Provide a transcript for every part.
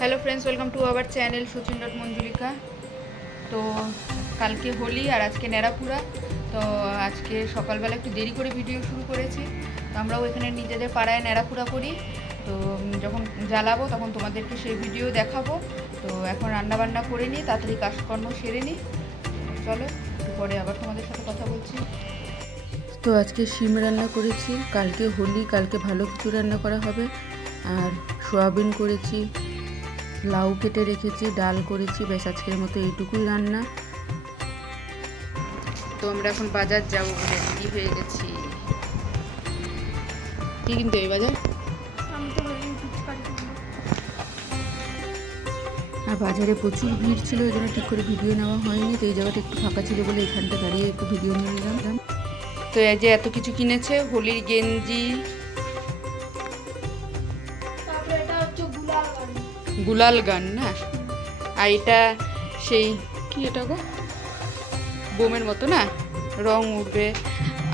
Hello friends, welcome to our channel সচিন.মঞ্জুলিকা। তো কালকে হোলি আর আজকে নেড়াপুরা। তো আজকে সকালবেলা একটু দেরি করে ভিডিও শুরু করেছি। তো আমরাও এখানে নিজেদের পাড়ায় নেড়াপুরা করি। তো যখন জ্বালাবো তখন তোমাদেরকে সেই ভিডিও দেখাবো। তো এখন রান্নাবান্না করে নিই, তাড়াতাড়ি কাজকর্ম সেরে নিই। চলো একটু পরে আবার তোমাদের সাথে কথা বলছি। তো আজকে শিম রান্না করেছি, কালকে হোলি, কালকে ভালো কিছু রান্না করা হবে। আর সয়াবিন করেছি, লাউ কেটে রেখেছি, ডাল করেছি, বেশ আজকের মতো এইটুকুই রান্না। তো আমরা এখন বাজার যাবো বলে রেডি হয়ে গেছি। কি কিনতে এই বাজার? আর বাজারে প্রচুর ভিড় ছিল, ওই জন্য ঠিক করে ভিডিও নেওয়া হয়নি। তো এই জায়গাটা একটু ফাঁকা ছিল বলে এখানটা দাঁড়িয়ে একটু ভিডিও নিয়ে নিলাম। তো এই যে এত কিছু কিনেছে, হোলির গেঞ্জি, গুলাল গান না, আর এটা সেই কি, এটা গো বোমের মতো না, রং উঠবে।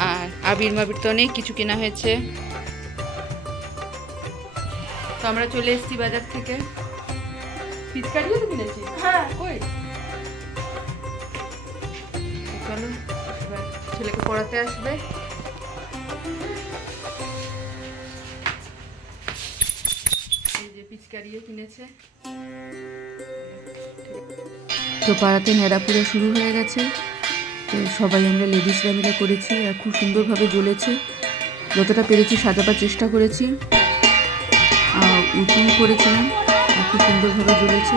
আর আবির মাবির তো অনেক কিছু কেনা হয়েছে। তো আমরা চলে এসেছি বাজার থেকে। পিচকারিও তো কিনেছি। হ্যাঁ, কই চলো, এবার ছেলেকে পড়াতে আসবে। এই যে পিচকারিও কিনেছে। তো পাড়াতে নেড়াপুরা শুরু হয়ে গেছে। তো সবাই আমরা লেডিসরা মিলে করেছি, আর খুব সুন্দরভাবে জ্বলেছে। যতটা পেরেছি সাজাবার চেষ্টা করেছি, উঁচু করেছিলাম, আর খুব সুন্দরভাবে জ্বলেছে।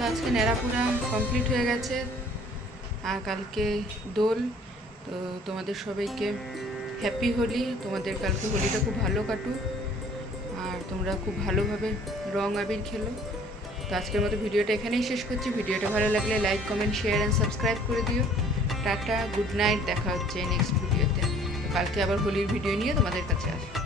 তো আজকে নেড়াপুরা কমপ্লিট হয়ে গেছে, আর কালকে দোল। তো তোমাদের সবাইকে হ্যাপি হোলি। তোমাদের কালকে হোলিটা খুব ভালো কাটুক, আর তোমরা খুব ভালোভাবে রং আবির খেলো। তো আজকের মতো ভিডিওটা এখানেই শেষ করছি। ভিডিওটা ভালো লাগলে like, comment, share and subscribe করে দিও। টাটা, গুড নাইট, দেখা হচ্ছে নেক্সট ভিডিওতে। তো কালকে আবার হোলির ভিডিও নিয়ে তোমাদের কাছে আসবো।